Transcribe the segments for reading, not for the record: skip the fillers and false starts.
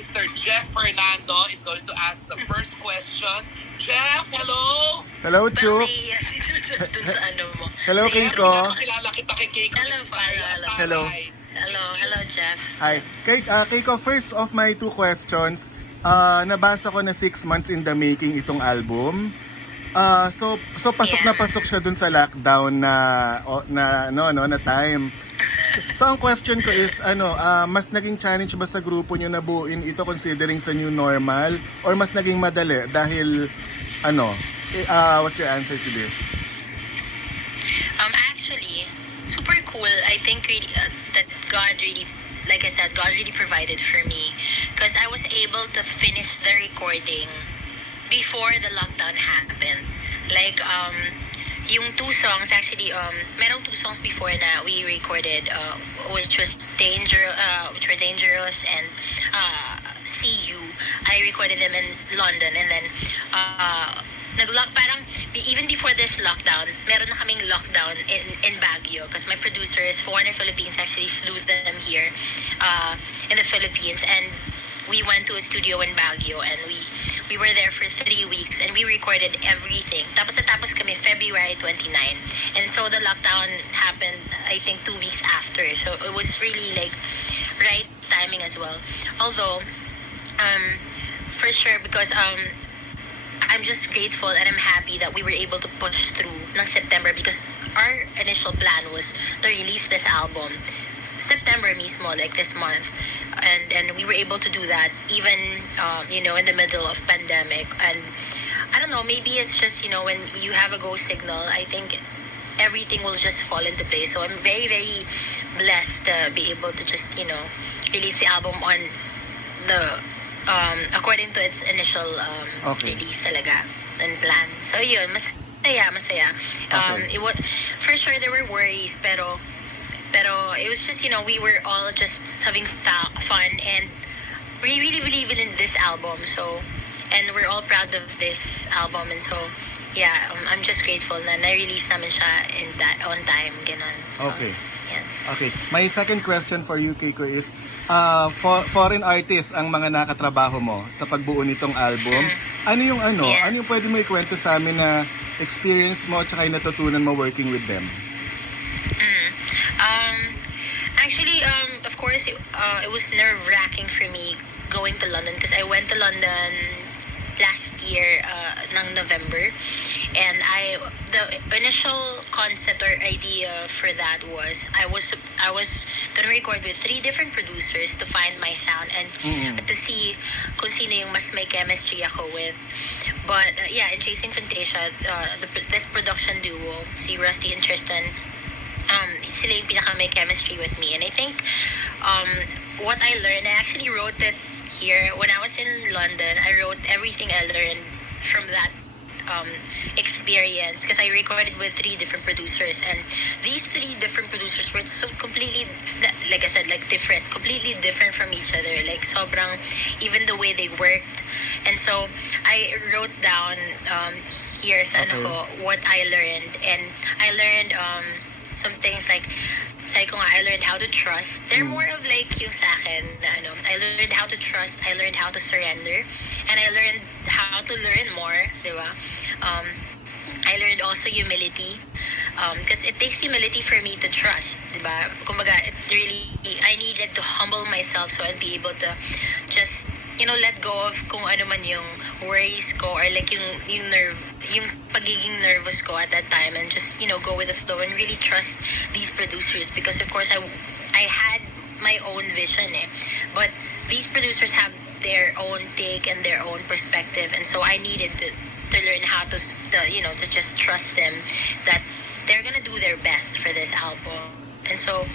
Mr. Jeff Fernando is going to ask the first question. Jeff, hello! Hello, Parang Chuk. naiiyak si Jeff dun sa ano mo. Hello, Sa intro. Keiko. Pakilala kita kay Keiko. Hello, Farah. Hello. Hello, Jeff. Hi. Keiko, first of my two questions. Nabasa ko na 6 months in the making itong album. So pasok na pasok siya dun sa lockdown na time. So ang question ko is mas naging challenge ba sa grupo niyo na buuin ito considering sa new normal or mas naging madali dahil what's your answer to this? Actually, super cool. I think really that God really, like I said, God really provided for me because I was able to finish the recording before the lockdown happened. Like yung 2 songs actually merong 2 songs before na we recorded which were Dangerous and See You. I recorded them in London and then parang even before this lockdown, meron na kaming lockdown in Baguio because my producers, Foreigner Philippines, actually flew them here in the Philippines, and we went to a studio in Baguio and we were there for 3 weeks and we recorded everything. Tapos kami February 29. And so the lockdown happened, I think, 2 weeks after. So it was really like right timing as well. Although, for sure, because I'm just grateful and I'm happy that we were able to push through ng September because our initial plan was to release this album September mismo, like this month. And we were able to do that even in the middle of pandemic. And I don't know, maybe it's just when you have a go signal, I think everything will just fall into place. So I'm very, very blessed to be able to just release the album on the according to its initial release talaga and plan. So yun, masaya. It was, for sure there were worries, pero it was just, we were all just having fun and we really believe in this album. So, and we're all proud of this album. And so, yeah, I'm just grateful na na-release namin siya on time, ganun. So, Okay. yeah. Okay. My second question for you, Keiko, is foreign artists ang mga nakatrabaho mo sa pagbuo nitong album. Ano yung pwede mo ikwento sa amin na experience mo at saka yung natutunan mo working with them? Actually, of course, it was nerve-wracking for me going to London because I went to London last year ng November, and the initial concept or idea for that was I was gonna record with 3 different producers to find my sound and to see kung sino yung mas may chemistry ako with. But in Chasing Fantasia, this production duo, si Rusty and Tristan, sila yung pinaka may chemistry with me. And I think what I learned, I actually wrote it here when I was in London. I wrote everything I learned from that experience because I recorded with 3 different producers, and these 3 different producers were so completely, like I said, like completely different from each other, like sobrang, even the way they worked. And so I wrote down here sa what I learned, and I learned some things like I learned how to trust. They're more of like yung sa akin na I learned how to trust, I learned how to surrender, and I learned how to learn more, di ba? I learned also humility, because it takes humility for me to trust, di ba? Kumbaga, I needed to humble myself so I'd be able to just let go of kung ano man yung worries ko or like yung pagiging nervous ko at that time, and just go with the flow and really trust these producers because of course I had my own vision but these producers have their own take and their own perspective, and so I needed to learn how to just trust them that they're gonna do their best for this album. And so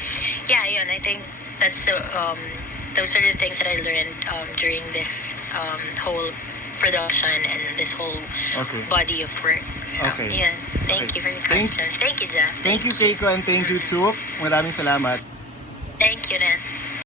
yun, I think that's those are the things that I learned during this whole production and this whole body of work. So, thank you for your questions. Thank you, Jeff. Thank you, Keiko, and thank you, Chuk. Maraming salamat. Thank you, Ren.